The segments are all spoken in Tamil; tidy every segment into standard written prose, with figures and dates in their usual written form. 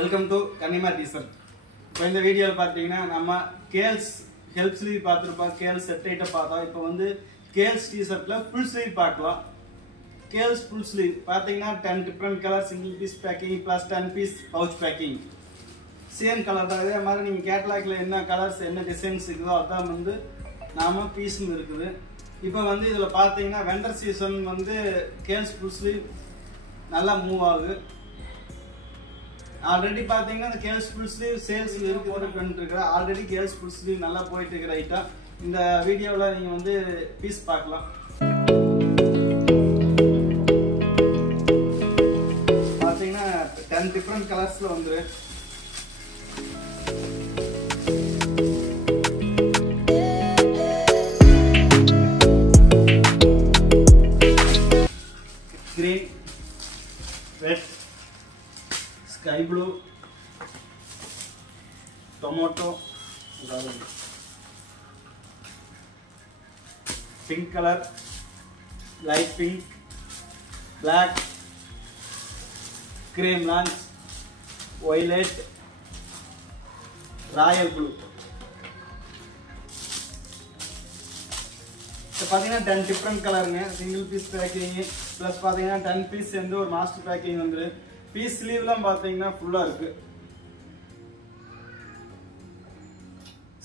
Welcome to Kannima t-shirt. இப்போ இந்த வீடியோவில் பார்த்தீங்கன்னா நம்ம கேல்ஸ் ஹெல்ப் ஸ்லீவ் பார்த்துருப்போம், கேல்ஸ் செட் ஐட்டம் பார்த்தோம். இப்போ வந்து கேல்ஸ் டீசர்ட்டில் ஃபுல் ஸ்லீவ் பார்க்கலாம். கேல்ஸ் ஃபுல் ஸ்லீவ் பார்த்தீங்கன்னா 10 different colour single piece packing plus 10 piece pouch packing. Same colour தான். இதே மாதிரி நீங்கள் கேட்லாகில் என்ன கலர்ஸ் என்ன டிசைன்ஸ் இருக்குதோ அதுதான் வந்து நாம பீஸும் இருக்குது. இப்போ வந்து இதில் பார்த்தீங்கன்னா வெண்டர் சீசன் வந்து கேல்ஸ் ஃபுல் ஸ்லீவ் நல்லா மூவ் ஆகுது. ஆல்ரெடி பார்த்தீங்கன்னா இந்த கேல்ஸ் ஃபுல் ஸ்லீவ் சேல்ஸ் இருக்கிற ஆல்ரெடி கேல்ஸ் ஃபுல் ஸ்லீவ் நல்லா போயிட்டு இருக்கிற ஐட்டம். இந்த வீடியோவில் நீங்கள் வந்து பீஸ் பார்க்கலாம். பார்த்தீங்கன்னா 10 டிஃப்ரெண்ட் கலர்ஸில் வந்து green, red, sky blue, tomato, pink color, light pink, black, cream lunch, violet, royal blue. பார்த்தீங்கன்னா 10 டிஃப்ரெண்ட் கலருங்க. சிங்கிள் பீஸ் பேக்கிங் ப்ளஸ் பார்த்தீங்கன்னா 10 பீஸ் சேர்ந்து ஒரு மாஸ்டர் பேக்கிங் வந்து பீஸ் ஸ்லீவ்லாம் பார்த்தீங்கன்னா ஃபுல்லாக இருக்கு.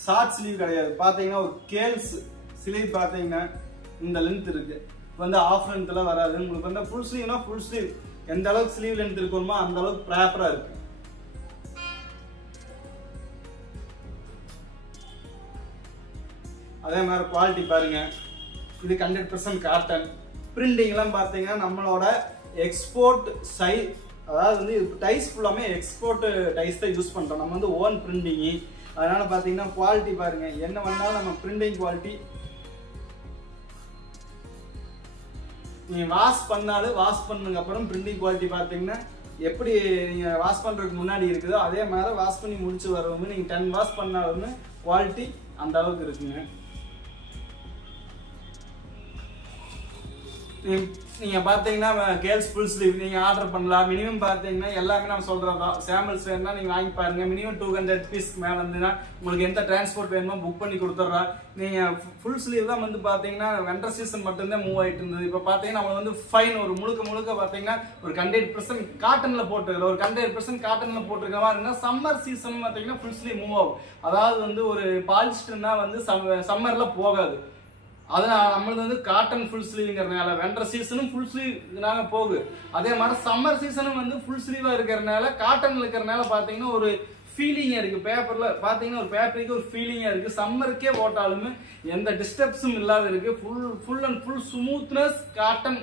ஷார்ட் ஸ்லீவ் கிடையாது. பார்த்தீங்கன்னா ஒரு கேல்ஸ் ஸ்லீவ் பார்த்தீங்கன்னா இந்த லென்த் இருக்கு. வந்து ஆஃப் லென்த்லாம் வராது. உங்களுக்கு வந்து ஃபுல் ஸ்லீவ்னா ஃபுல் ஸ்லீவ் எந்த அளவுக்கு ஸ்லீவ் லென்த் இருக்கணுமோ அந்த அளவுக்கு ப்ராப்பராக இருக்கு. அதே மாதிரி குவாலிட்டி பாருங்க. இது 100% காட்டன். பிரிண்டிங்லாம் பார்த்தீங்கன்னா நம்மளோட எக்ஸ்போர்ட் சைஸ், அதாவது வந்து டைஸ் ஃபுல்லாமே எக்ஸ்போர்ட் டைஸ் தான் யூஸ் பண்ணுறோம். நம்ம வந்து ஓன் பிரிண்டிங்கு. அதனால பார்த்தீங்கன்னா குவாலிட்டி பாருங்க. என்ன பண்ணாலும் நம்ம பிரிண்டிங் குவாலிட்டி நீங்கள் வாஷ் பண்ணாலும் வாஷ் பண்ணதுக்கு அப்புறம் பிரிண்டிங் குவாலிட்டி பார்த்தீங்கன்னா எப்படி நீங்கள் வாஷ் பண்ணுறதுக்கு முன்னாடி இருக்குதோ அதே மாதிரி வாஷ் பண்ணி முடிச்சு வரவங்க நீங்கள் 10 வாஷ் பண்ணாலுமே குவாலிட்டி அந்த அளவுக்கு இருக்குங்க. நீங்க பாத்தீங்கன்னா கேல்ஸ் ஃபுல் ஸ்லீவ் நீங்க ஆர்டர் பண்ணலாம். மினிமம் பாத்தீங்கன்னா எல்லாமே நம்ம சொல்றதா சாம்பிள்ஸ் வேணும்னா நீங்க வாங்கி பாருங்க. மினிமம் 200 பீஸ் மேல இருந்துன்னா உங்களுக்கு எந்த டிரான்ஸ்போர்ட் வேணுமோ புக் பண்ணி கொடுத்துட்றா. நீங்க ஃபுல் ஸ்லீவ் தான் வந்து பாத்தீங்கன்னா வெண்டர் சீசன் மட்டும்தான் மூவ் ஆயிட்டு இருந்தது. இப்ப பாத்தீங்கன்னா நம்ம வந்து ஃபைன் ஒரு முழுக்க பாத்தீங்கன்னா ஒரு 100% காட்டன்ல போட்டுருக்க ஒரு 100% காட்டன்ல போட்டுருக்க மாதிரி இருந்தா சம்மர் சீசன் பாத்தீங்கன்னா ஃபுல் ஸ்லீவ் மூவ் ஆகும். அதாவது வந்து ஒரு பாலிஸ்டர்னா வந்து சம்மர்ல போகாது. அதனால நம்மளுக்கு வந்து காட்டன் ஃபுல் ஸ்லீவ்ங்கிறதுனால வெண்டர் சீசனும் ஃபுல் ஸ்லீவ்னால போகுது. அதே மாதிரி சம்மர் சீசனும் வந்து ஃபுல் ஸ்லீவா இருக்கிறதுனால காட்டன்ல இருக்கிறதுனால பாத்தீங்கன்னா ஒரு ஃபீலிங்கா இருக்கு. பேப்பர்ல பாத்தீங்கன்னா ஒரு பேப்பருக்கு ஒரு ஃபீலிங்கா இருக்கு. சம்மருக்கே போட்டாலுமே எந்த டிஸ்டர்ப்ஸும் இல்லாத இருக்கு. Full and full smoothness cotton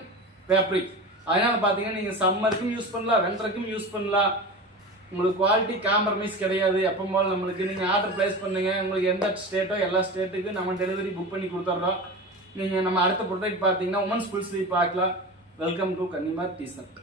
fabric. அதனால பாத்தீங்கன்னா நீங்க சம்மருக்கும் யூஸ் பண்ணலாம், வெண்டருக்கும் யூஸ் பண்ணலாம். உங்களுக்கு குவாலிட்டி காம்ப்ரமைஸ் கிடையாது. எப்போ போல நம்மளுக்கு நீங்கள் ஆர்டர் பிளேஸ் பண்ணுங்க. உங்களுக்கு எந்த ஸ்டேட்டோ எல்லா ஸ்டேட்டுக்கு நம்ம டெலிவரி புக் பண்ணி கொடுத்துட்றோம். நீங்கள் நம்ம அடுத்த ப்ராடக்ட் பார்த்தீங்கன்னா உமன்ஸ் ஃபுல் ஸ்லீவ் பார்க்கலாம். Welcome to Kannima t-shirt.